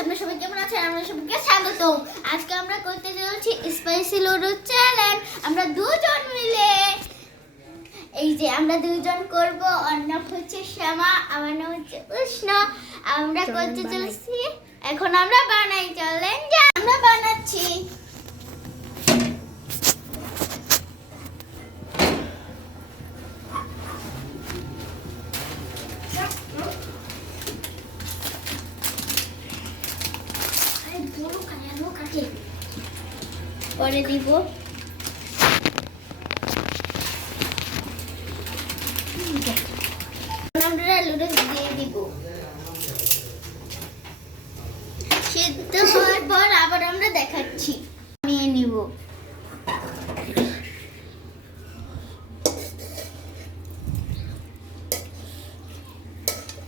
আপনারা সবাই কেমন আছেন? আমরা সবাইকে স্বাগত। আজকে আমরা করতে চলেছি স্পাইসি লুডো চ্যালেঞ্জ। আমরা দুজন মিলে এই যে আমরা দুজন করব। ওর নাম হচ্ছে শ্যামা, আমার নাম হচ্ছে উষ্ণ। আমরা করতে চলেছি, এখন আমরা বানাই। চ্যালেঞ্জ আমরা বানাচ্ছি। পরে দিব আমরা লুডো দিয়ে দিব। সিদ্ধ হওয়ার পর আবার আমরা দেখাচ্ছি। নিয়ে নিব।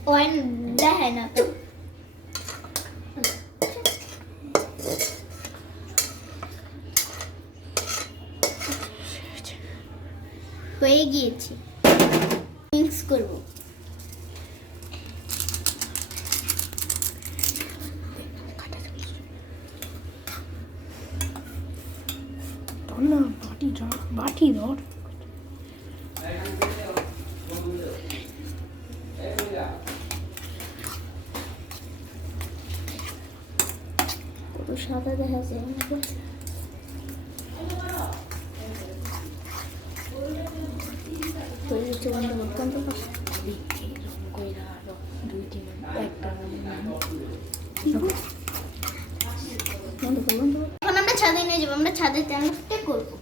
ওয়ান দেখে না তো হয়ে গিয়েছে। মিক্স করব। বাটি ধর কত সাদা দেখা যায়। এখন আমরা ছাদে নিয়ে যাবো। আমরা ছাদে ট্যাঙ্কটা করবো।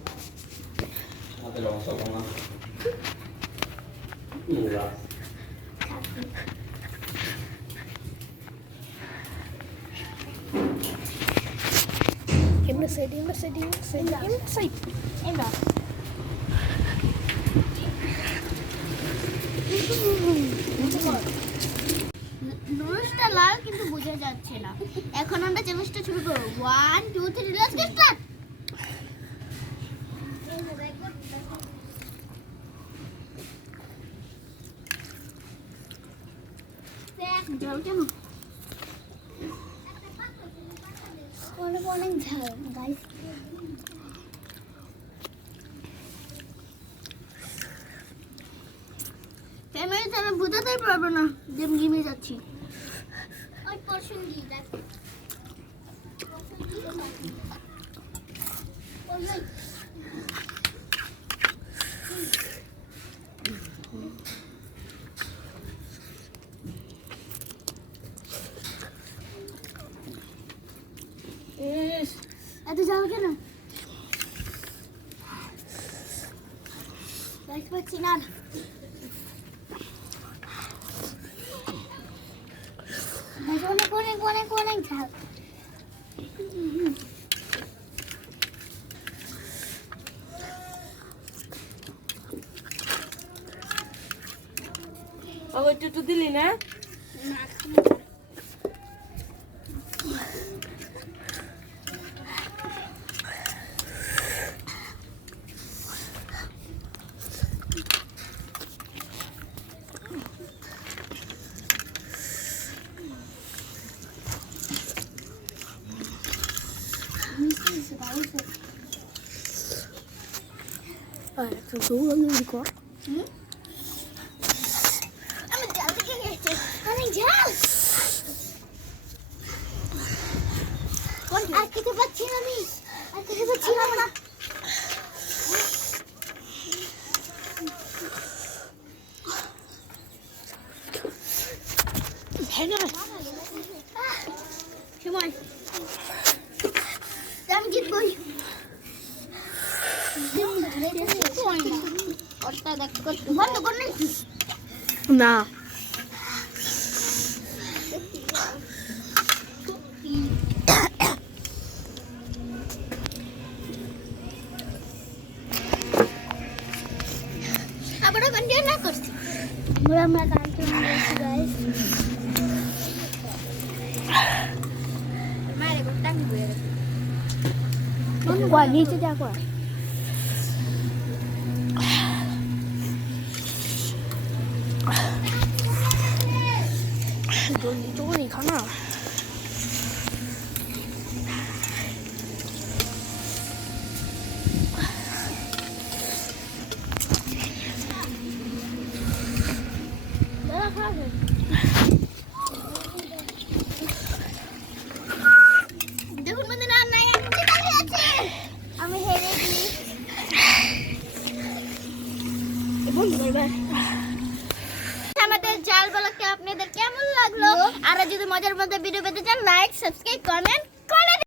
নুডলসটা লাল কিন্তু বোঝা যাচ্ছে না। এখন আমরা চ্যালেঞ্জটা শুরু করব। 1 2 3 লেটস গেট স্টার্ট। জল কেন? অনেক ঝাল গাইস। ফ্যামিলিতে আমি বুঝাতেই পারবো না যে আমি ঘেমে যাচ্ছি। ওই পরশুন দিয়ে দেখ। এত ঝাল কেন? দেখতে পাচ্ছি না। অনেক ঝাল। একটু দিলি না? আমি ঝাল দেখে গেছি। অনেক ঝাল। আর খেতে পাচ্ছি না আমি। আর খেতে পাচ্ছি না। সময় আমি জিতবই। বন্ধ কর না। আবারও কন্টিনিউ না করছি। আমরা কন্টিনিউ করছি গাইস। মারে গোটা কি বলে। কোয়া নিচে যা কোয়া। জলদি খানা আমাদের জাল ব্লগটা আপনাদের কেমন লাগলো? আর যদি মজার মজার ভিডিও পেতে চান, লাইক, সাবস্ক্রাইব, কমেন্ট